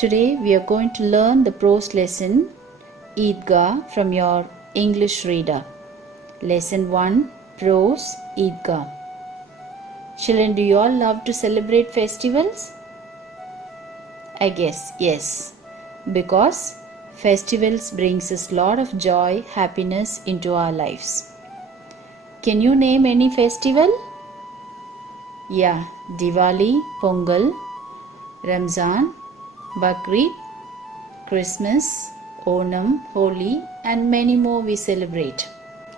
Today we are going to learn the prose lesson Eidgah from your English reader. Lesson 1, Prose Eidgah. Children, do you all love to celebrate festivals? I guess yes, because festivals brings us lot of joy, happiness into our lives. Can you name any festival? Yeah, Diwali, Pongal, Ramzan, Bakrid, Christmas, Onam, Holi, and many more we celebrate.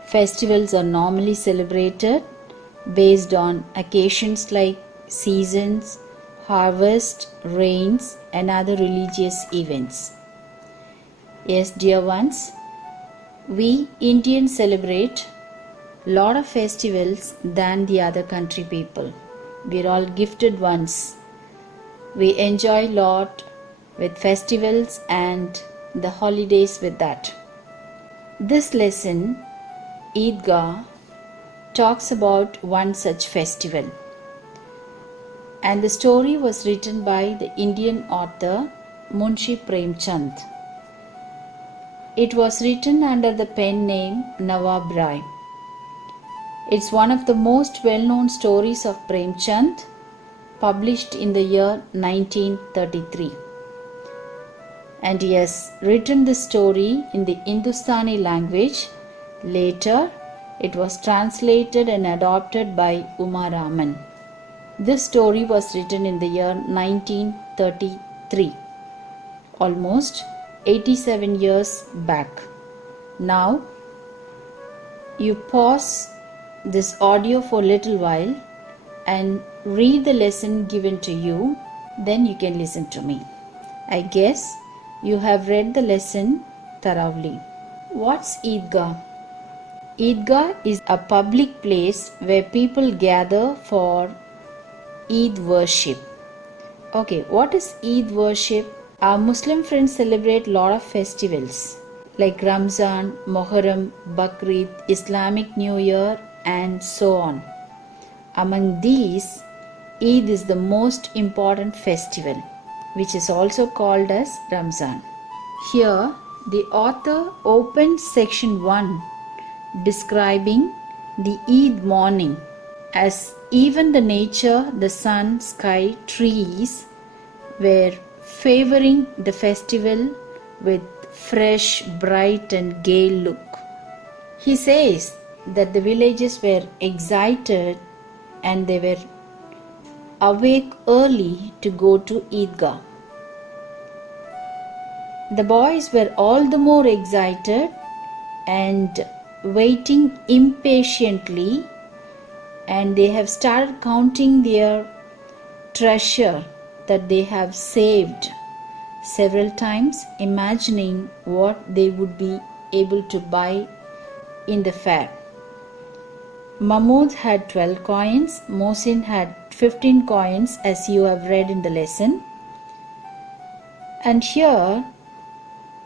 Festivals are normally celebrated based on occasions like seasons, harvest, rains, and other religious events. Yes, dear ones, we Indians celebrate lot of festivals than the other country people. We're all gifted ones. We enjoy lot with festivals and the holidays with that. This lesson, Eidgah, talks about one such festival. And the story was written by the Indian author Munshi Premchand. It was written under the pen name Nawab Rai. It's one of the most well-known stories of Premchand, published in the year 1933. And he has written this story in the Hindustani language. Later, it was translated and adopted by Uma Raman. This story was written in the year 1933, almost 87 years back. Now, you pause this audio for a little while and read the lesson given to you, then you can listen to me. I guess you have read the lesson thoroughly. What's Eidgah? Eidgah is a public place where people gather for Eid worship. Okay, what is Eid worship? Our Muslim friends celebrate a lot of festivals like Ramzan, Muharram, Bakrid, Islamic New Year, and so on. Among these, Eid is the most important festival, which is also called as Ramzan. Here, the author opens section 1 describing the Eid morning as even the nature, the sun, sky, trees were favoring the festival with fresh, bright and gay look. He says that the villagers were excited and they were awake early to go to Eidgah. The boys were all the more excited and waiting impatiently, and they have started counting their treasure that they have saved several times, imagining what they would be able to buy in the fair. Mahmud had 12 coins, Mohsin had 15 coins, as you have read in the lesson. And here,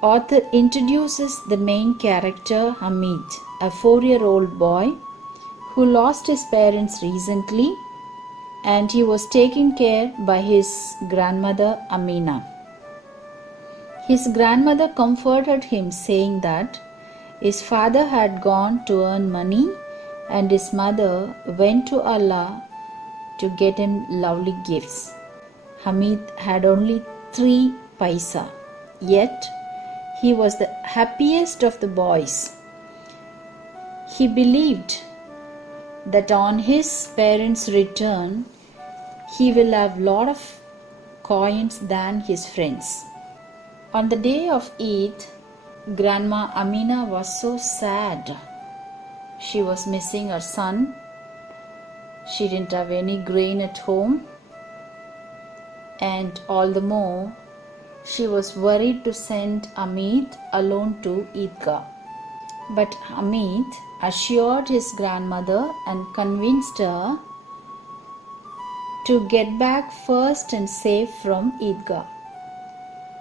author introduces the main character Hameed, a 4-year-old boy who lost his parents recently, and he was taken care by his grandmother Ameena. His grandmother comforted him, saying that his father had gone to earn money and his mother went to Allah to get him lovely gifts. Hameed had only 3 paisa, yet he was the happiest of the boys. He believed that on his parents' return, he will have lot of coins than his friends. On the day of Eid, Grandma Ameena was so sad. She was missing her son. She didn't have any grain at home. And all the more, she was worried to send Hameed alone to Eidgah. But Hameed assured his grandmother and convinced her to get back first and safe from Eidgah.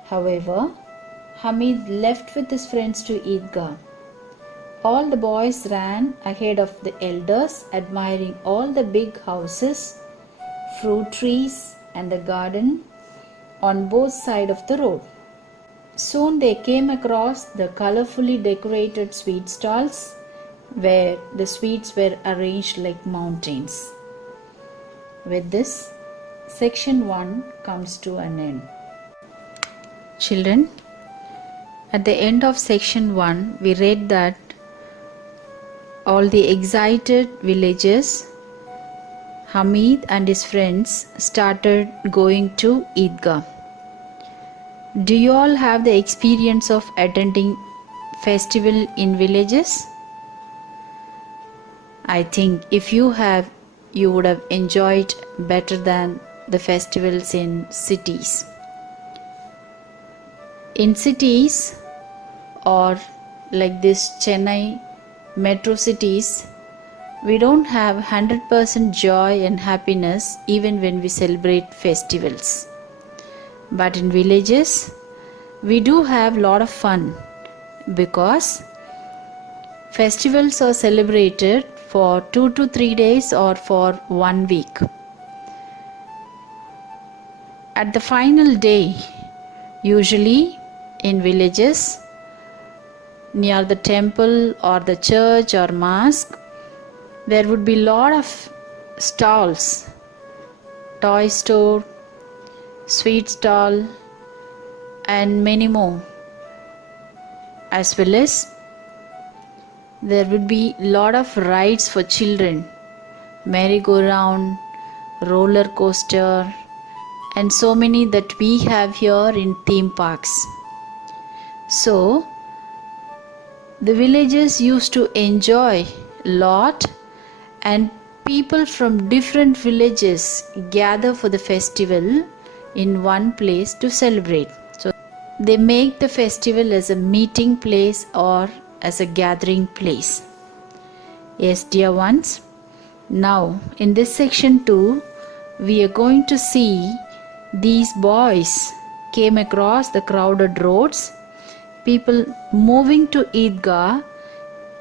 However, Hameed left with his friends to Eidgah. All the boys ran ahead of the elders, admiring all the big houses, fruit trees, and the garden, on both sides of the road. Soon they came across the colorfully decorated sweet stalls where the sweets were arranged like mountains. With this, section 1 comes to an end. Children, at the end of section 1, we read that all the excited villagers, Hameed and his friends started going to Eidgah. Do you all have the experience of attending festival in villages? I think if you have, you would have enjoyed better than the festivals in cities. In cities or like this Chennai metro cities, we don't have 100% joy and happiness even when we celebrate festivals. But in villages, we do have a lot of fun because festivals are celebrated for 2 to 3 days or for 1 week. At the final day, usually in villages, near the temple or the church or mosque, there would be a lot of stalls, toy store, sweet stall and many more, as well as there would be a lot of rides for children, merry-go-round, roller coaster and so many that we have here in theme parks. So the villagers used to enjoy a lot, and people from different villages gather for the festival in one place to celebrate. So they make the festival as a meeting place or as a gathering place. Yes, dear ones, now in this section 2, we are going to see these boys came across the crowded roads, people moving to Eidgah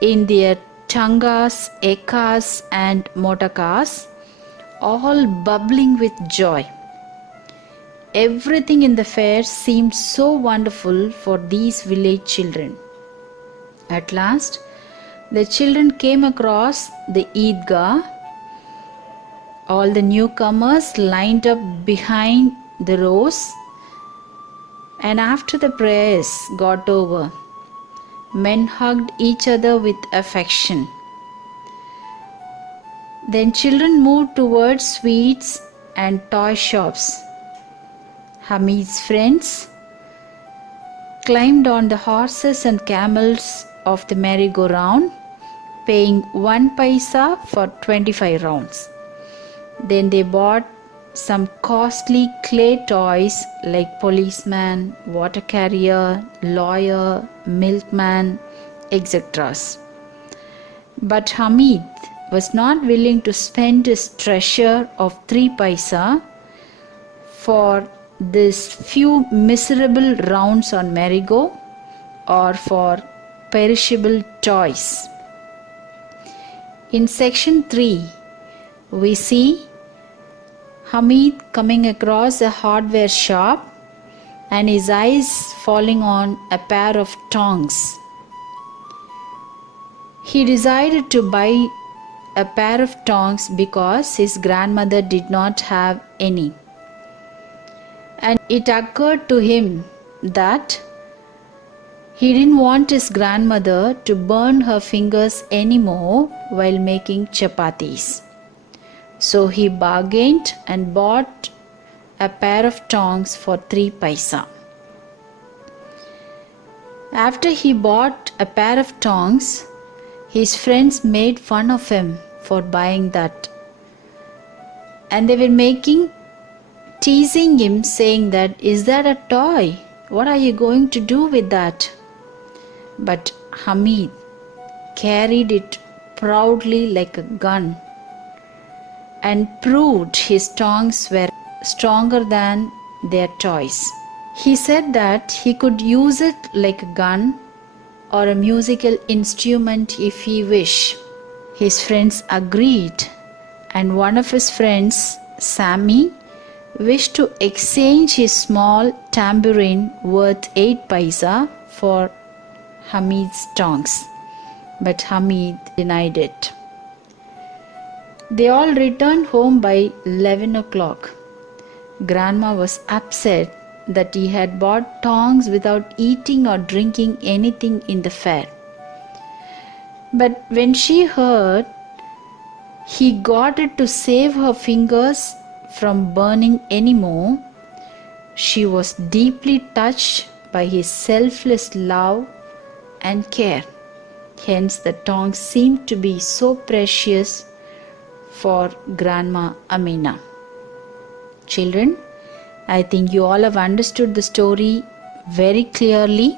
in their tangas, ekas and motor cars, all bubbling with joy. Everything in the fair seemed so wonderful for these village children. At last, the children came across the Eidgah. All the newcomers lined up behind the rows, and after the prayers got over, men hugged each other with affection. Then children moved towards sweets and toy shops. Hameed's friends climbed on the horses and camels of the merry-go-round, paying 1 paisa for 25 rounds. Then they bought some costly clay toys like policeman, water carrier, lawyer, milkman, etc. But Hameed was not willing to spend his treasure of 3 paisa for this few miserable rounds on merry-go or for perishable toys. In section 3, we see Hameed coming across a hardware shop and his eyes falling on a pair of tongs. He decided to buy a pair of tongs because his grandmother did not have any. And it occurred to him that he didn't want his grandmother to burn her fingers anymore while making chapatis. So he bargained and bought a pair of tongs for 3 paisa. After he bought a pair of tongs, his friends made fun of him for buying that. And they were teasing him, saying that, "Is that a toy? What are you going to do with that?" But Hameed carried it proudly like a gun and proved his tongs were stronger than their toys. He said that he could use it like a gun or a musical instrument if he wished. His friends agreed, and one of his friends, Sammy, wished to exchange his small tambourine worth 8 paisa for Hameed's tongs, but Hameed denied it. They all returned home by 11 o'clock. Grandma was upset that he had bought tongs without eating or drinking anything in the fair. But when she heard he got it to save her fingers from burning anymore, she was deeply touched by his selfless love and care. Hence the tongs seemed to be so precious for Grandma Ameena. Children, I think you all have understood the story very clearly.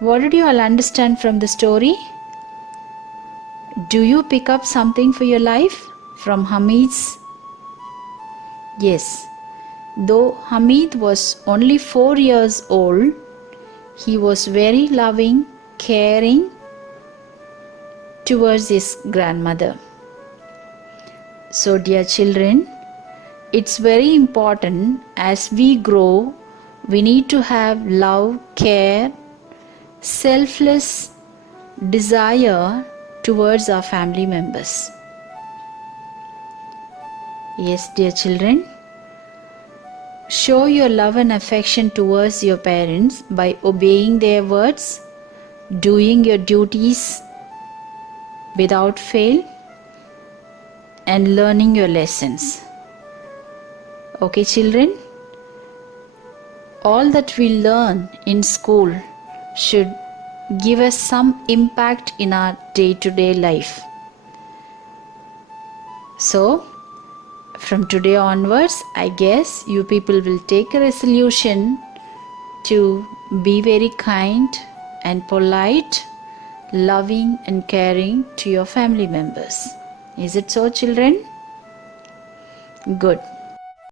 What did you all understand from the story? Do you pick up something for your life from Hameed's? Yes, though Hameed was only 4 years old, he was very loving, caring towards his grandmother. So, dear children, it's very important as we grow, we need to have love, care, selfless desire towards our family members. Yes, dear children, show your love and affection towards your parents by obeying their words, doing your duties without fail, and learning your lessons. Okay, children, all that we learn in school should give us some impact in our day-to-day life. So, from today onwards, I guess you people will take a resolution to be very kind and polite, loving and caring to your family members. Is it so, children? Good.